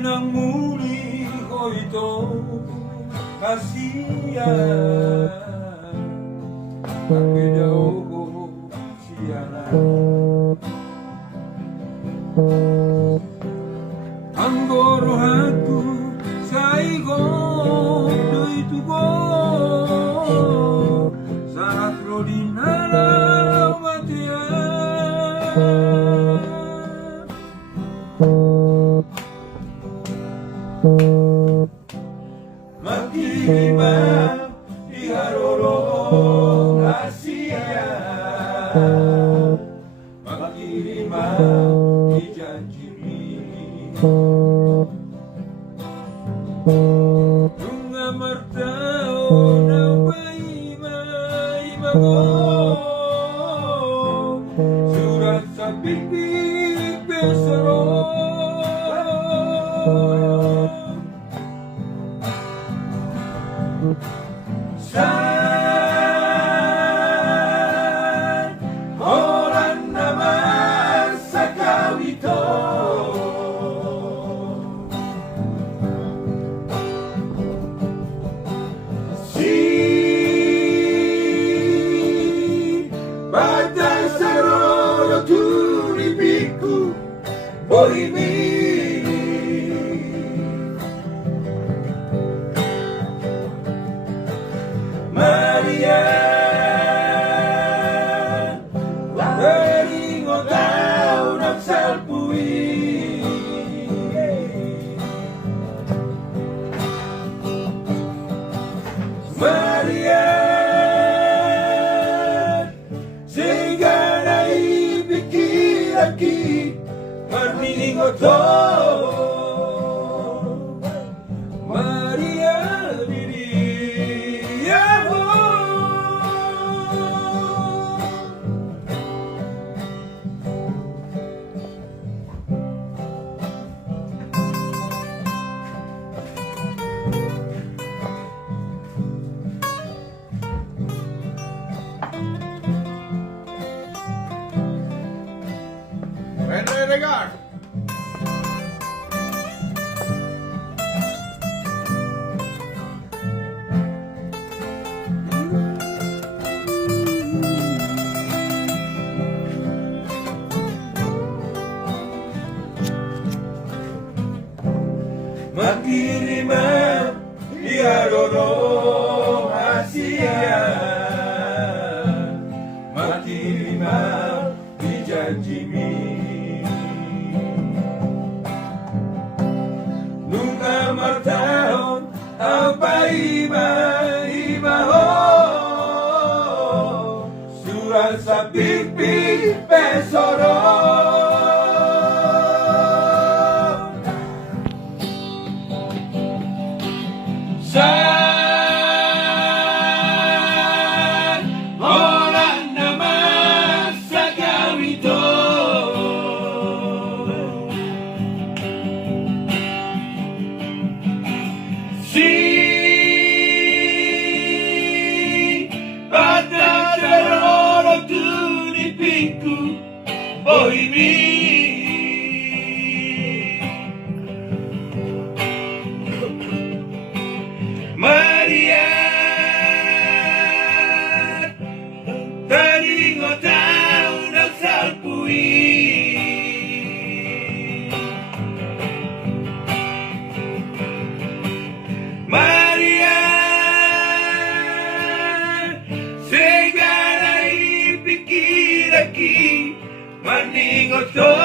ng muli ko ito kasiyahan. Pagbidaw ko siya na ang gorohan ko sa igong do'y tugon sa krodi na lamatiyan. Magdiriman iharorong kasiyahan, magdiriman ijanjiri nung amartao ng paima-imago surat sa bibig besaro. Saan orang naman sa kawito si batang saroro turibiku bohimi Maria dari ngotau nagsalpui Maria sehingga naibigil lagi marningoto Maria Regar. Magdiriman iharorong kasiyahan, magdiriman ijanjimi nung amartahon ang paima-imaho surat sa bibig besoro. Saan orang naman sa kawito si batang saroro turibiku bohimi Maria dari ngotau nagsalpui Maria sehingga naibigil lagi marningoto